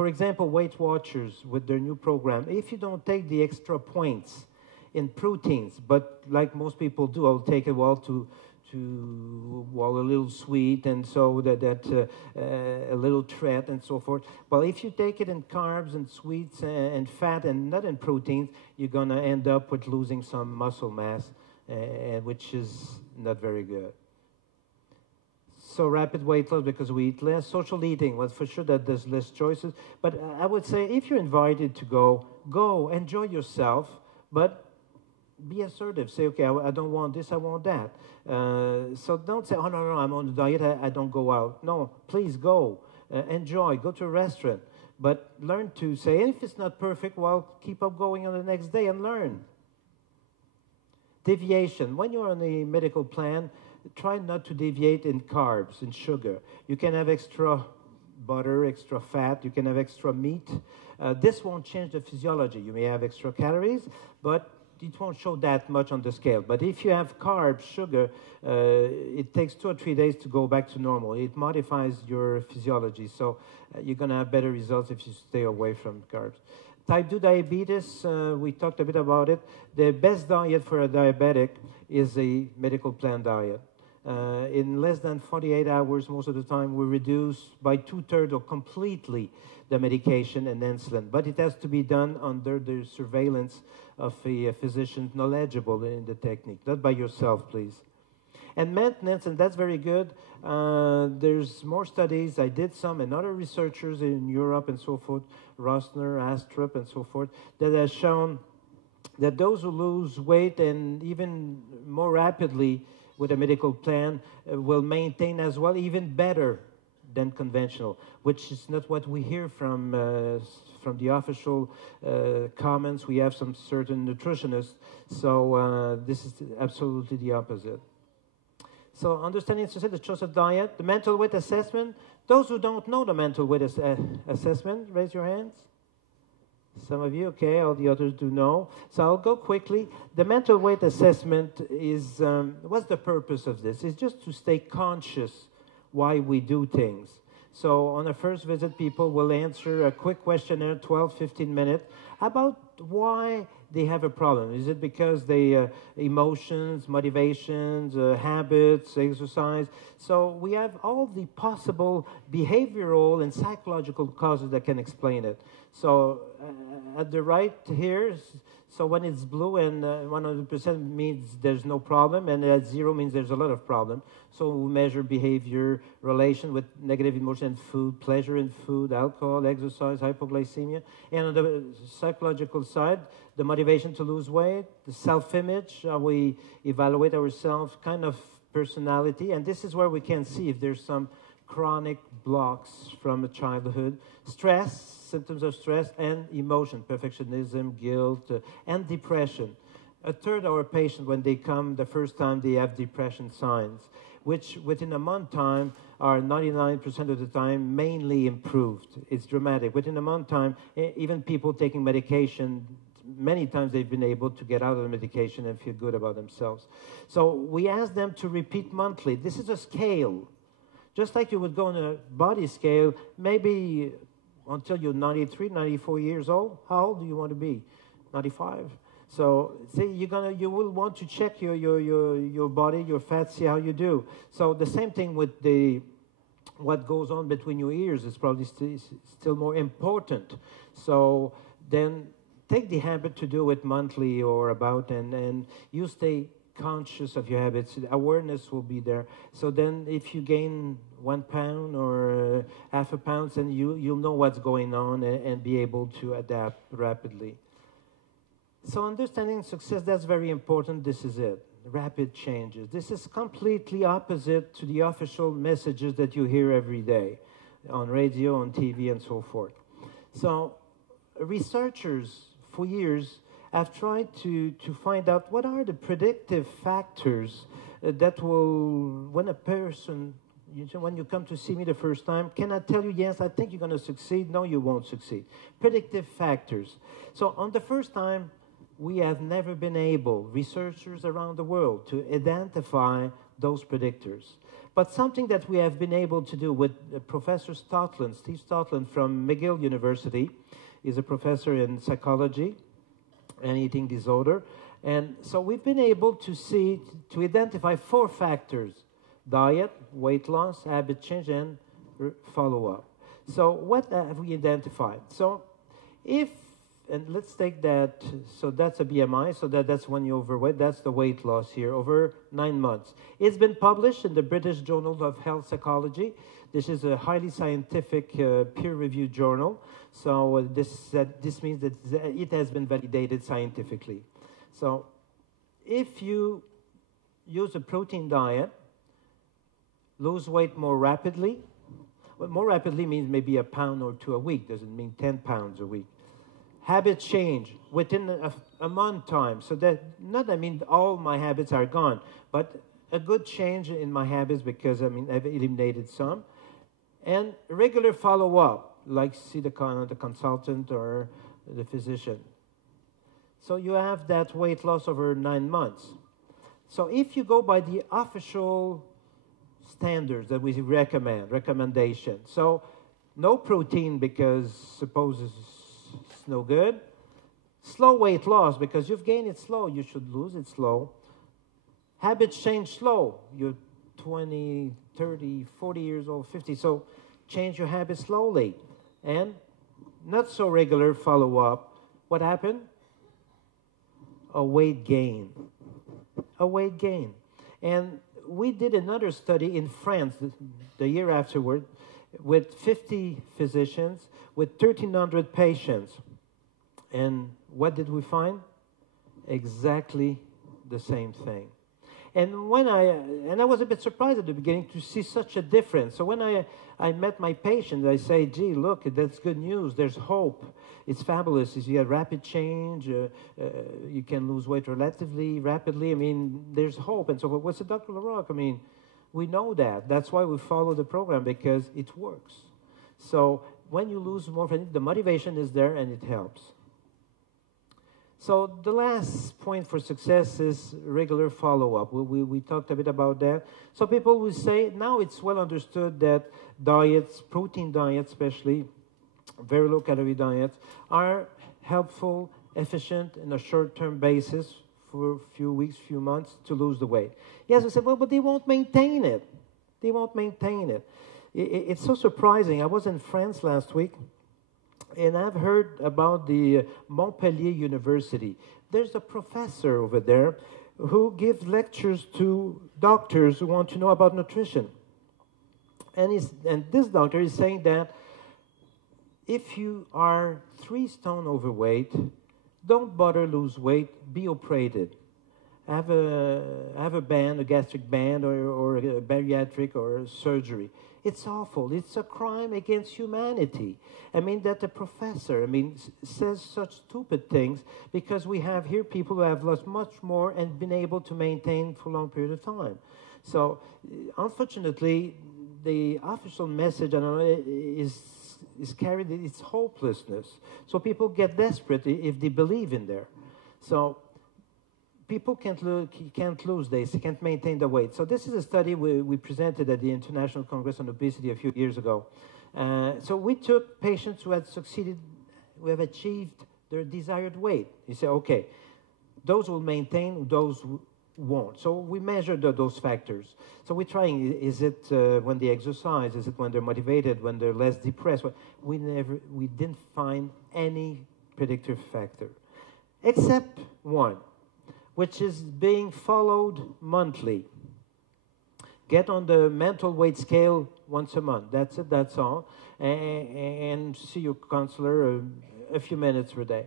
For example, Weight Watchers with their new program, if you don't take the extra points in proteins, but like most people do, I'll take a while to well, a little sweet, and so a little treat and so forth. Well, if you take it in carbs and sweets and fat and not in proteins, you're going to end up with losing some muscle mass, which is not very good. So rapid weight loss because we eat less. Social eating, well, for sure that there's less choices. But I would say if you're invited to go, enjoy yourself, but be assertive. Say, okay, I don't want this, I want that. So don't say, oh, no, I'm on the diet, I don't go out. No, please go. Enjoy, go to a restaurant. But learn to say, if it's not perfect, well, keep up going on the next day and learn. Deviation. When you're on a medical plan, try not to deviate in carbs and sugar. You can have extra butter, extra fat, you can have extra meat. This won't change the physiology. You may have extra calories, but it won't show that much on the scale. But if you have carbs, sugar, it takes 2 or 3 days to go back to normal. It modifies your physiology, so you're going to have better results if you stay away from carbs. Type 2 diabetes, we talked a bit about it. The best diet for a diabetic is a medical plan diet. In less than 48 hours, most of the time, we reduce by 2/3 or completely the medication and insulin. But it has to be done under the surveillance of a physician knowledgeable in the technique, not by yourself, please. And maintenance, and that's very good. There's more studies. I did some, and other researchers in Europe and so forth, Rosner, Astrup, and so forth, that has shown that those who lose weight and even more rapidly with a medical plan will maintain as well, even better than conventional, which is not what we hear from the official comments. We have some certain nutritionists, so this is absolutely the opposite. So understanding the choice of diet, the mental weight assessment. Those who don't know the mental weight assessment, raise your hands. Some of you, okay, all the others do know. So I'll go quickly. The mental weight assessment is, what's the purpose of this? It's just to stay conscious why we do things. So on the first visit, people will answer a quick questionnaire, 12, 15 minutes, about why they have a problem. Is it because they emotions, motivations, habits, exercise? So we have all the possible behavioral and psychological causes that can explain it. So at the right here, so when it's blue and 100% means there's no problem, and at 0 means there's a lot of problem. So we measure behavior, relation with negative emotion and food, pleasure in food, alcohol, exercise, hypoglycemia. And on the psychological side, the motivation to lose weight, the self-image, how we evaluate ourselves, kind of personality. And this is where we can see if there's some chronic blocks from childhood, stress, symptoms of stress, and emotion, perfectionism, guilt, and depression. A third of our patients, when they come the first time, they have depression signs, which within a month time are 99% of the time mainly improved. It's dramatic. Within a month time, even people taking medication, many times they've been able to get out of the medication and feel good about themselves. So we ask them to repeat monthly. This is a scale. Just like you would go on a body scale, maybe until you're 93, 94 years old. How old do you want to be? 95. So see, you will want to check your body, your fat, see how you do. So the same thing with what goes on between your ears is probably still more important. So then take the habit to do it monthly or about, and you stay conscious of your habits. Awareness will be there. So then if you gain 1 pound or half a pound, then you'll know what's going on and be able to adapt rapidly. So understanding success, that's very important. This is it. Rapid changes. This is completely opposite to the official messages that you hear every day on radio, on TV, and so forth. So researchers for years have tried to find out what are the predictive factors that will, when a person, when you come to see me the first time, can I tell you, yes, I think you're going to succeed? No, you won't succeed. Predictive factors. So on the first time, we have never been able, researchers around the world, to identify those predictors. But something that we have been able to do with Professor Stotland, Steve Stotland from McGill University, is a professor in psychology and eating disorder. And so we've been able to identify 4 factors: diet, weight loss, habit change, and follow-up. So what have we identified? So and let's take that, so that's a BMI, so that's when you're overweight, that's the weight loss here, over 9 months. It's been published in the British Journal of Health Psychology. This is a highly scientific, peer-reviewed journal, so this means that it has been validated scientifically. So if you use a protein diet, lose weight more rapidly. Well, more rapidly means maybe a pound or 2 a week, doesn't mean 10 pounds a week. Habit change within a month time. So that, not I mean all my habits are gone, but a good change in my habits because I've eliminated some. And regular follow-up, like see the consultant or the physician. So you have that weight loss over 9 months. So if you go by the official standards that we recommendation. So no protein because suppose it's no good. Slow weight loss because you've gained it slow. You should lose it slow. Habits change slow. You're 20, 30, 40 years old, 50. So change your habits slowly. And not so regular follow-up. What happened? A weight gain. A weight gain. And we did another study in France the year afterward with 50 physicians, with 1,300 patients. And what did we find? Exactly the same thing. And I was a bit surprised at the beginning to see such a difference. So when I met my patients, I say, gee, look, that's good news. There's hope. It's fabulous. You get rapid change. You can lose weight relatively rapidly. I mean, there's hope. And so what's the Dr. Larocque? I mean, we know that. That's why we follow the program, because it works. So when you lose more, the motivation is there and it helps. So the last point for success is regular follow-up. We talked a bit about that. So people will say, now it's well understood that diets, protein diets especially, very low-calorie diets, are helpful, efficient in a short-term basis for a few weeks, few months to lose the weight. Yes, we said, well, but they won't maintain it. They won't maintain it. It's so surprising. I was in France last week, and I've heard about the Montpellier University. There's a professor over there who gives lectures to doctors who want to know about nutrition. And this doctor is saying that if you are 3 stone overweight, don't bother lose weight, be operated. Have a band, a gastric band, or a bariatric or a surgery. It's awful. It's a crime against humanity. I mean, that the professor, says such stupid things because we have here people who have lost much more and been able to maintain for a long period of time. So, unfortunately, the official message is carried, it's hopelessness. So people get desperate if they believe in there. So people can't lose, they can't maintain the weight. So this is a study we presented at the International Congress on Obesity a few years ago. So we took patients who had succeeded, who have achieved their desired weight. You say, okay, those will maintain, those won't. So we measured those factors. So we're trying, is it when they exercise? Is it when they're motivated, when they're less depressed? We didn't find any predictive factor, except one, which is being followed monthly. Get on the mental weight scale once a month. That's it, that's all. And see your counselor a few minutes per day.